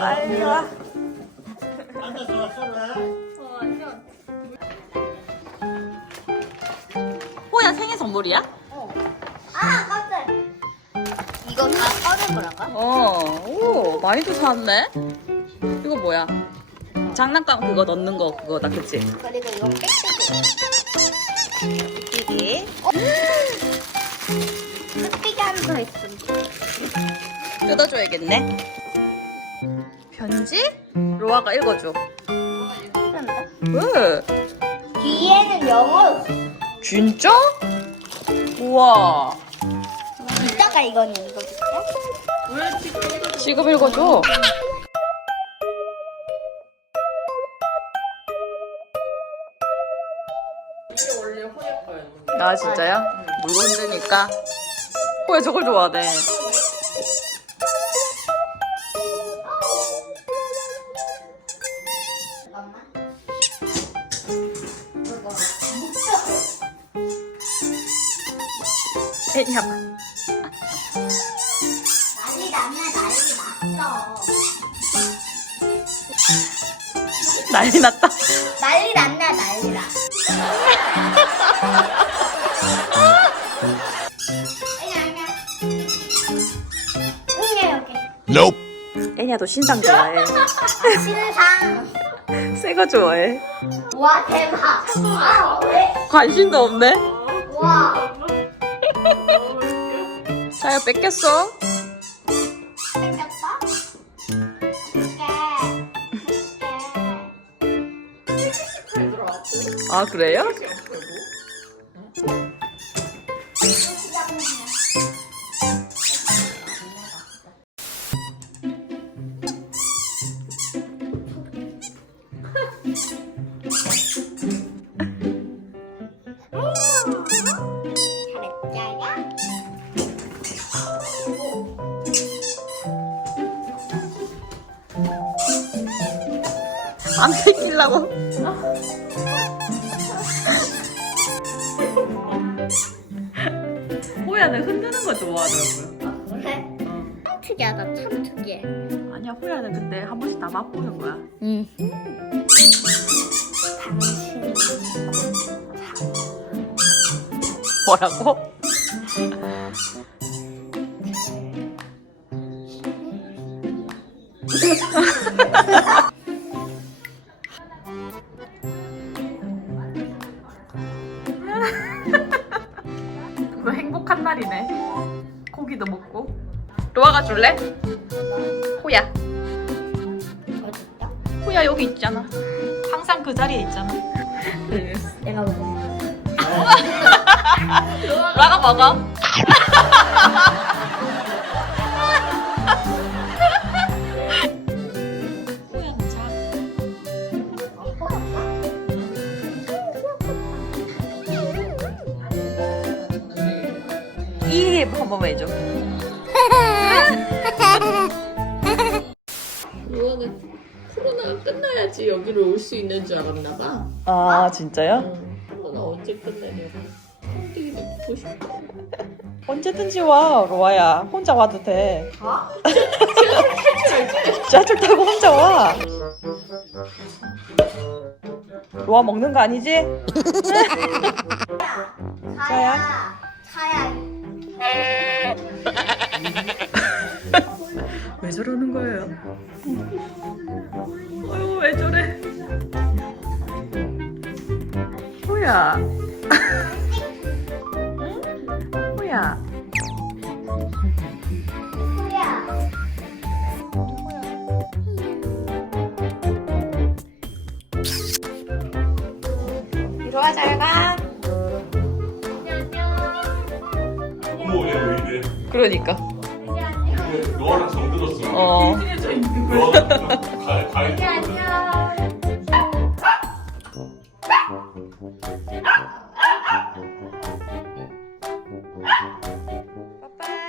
빨리 와. 앉아서 쏠래? 호야 생일 선물이야? 아, 맞다. 이거 다 꺼내보라고? 어, 오, 많이도 샀네. 이거 뭐야? 장난감 그거 넣는 거 그거다, 그치? 그리고 이거 빽빽이. 삐삐. 빽빽이 하나 더 있음. 뜯어줘야겠네. 편지? 로아가 읽어줘. 왜? 뒤에는 영어로 써. 진짜? 우와. 이따가 이거는 읽어줄게. 지금 읽어줘. 아 진짜요? 물건 흔드니까. 호야 저걸 좋아하네. 애니야 봐. 난리 났네, 난리 났어. 난리 났다. 난리 났네, 난리 났어. 아니야, 아니야. 응애 여기. Nope. 애니야 너 신상 좋아해. 신상. 새 거 좋아해. 와, 대박. 아, 왜? 관심도 없네. 와. 자야 뺏겼어. 아 그래요? 안 뺏기려고. 호야는 흔드는 거 좋아하더라고요. 그래? 참 특이하다, 참 특이해. 아니야 호야는 근데 한 번씩 다 맛보는 거야. 응. 당신. 뭐라고? 고기도 먹고. 로아가 줄래? 호야. 호야 여기 있잖아. 항상 그 자리에 있잖아. 내가 먹어. 로아가 먹어. 이 한번 해줘. 루아는 코로나가 끝나야지 여기를 올 수 있는 줄 알았나 봐. 아 진짜요? 응. 코로나 언제 끝내냐고. 콩디기도 보고 싶어. 언제든지 와 로아야. 혼자 와도 돼. 가? 지하철 타고 혼자 와. 로아 먹는 거 아니지? 차야. 차야. 왜 저러는 거예요? 어휴 왜 저래? 호야. 응? 호야. 차야. 로아 잘 가. 어머 얘왜 이래 그러니까. 너랑 정들었어 어. 너 가, 가야지 빠빠이.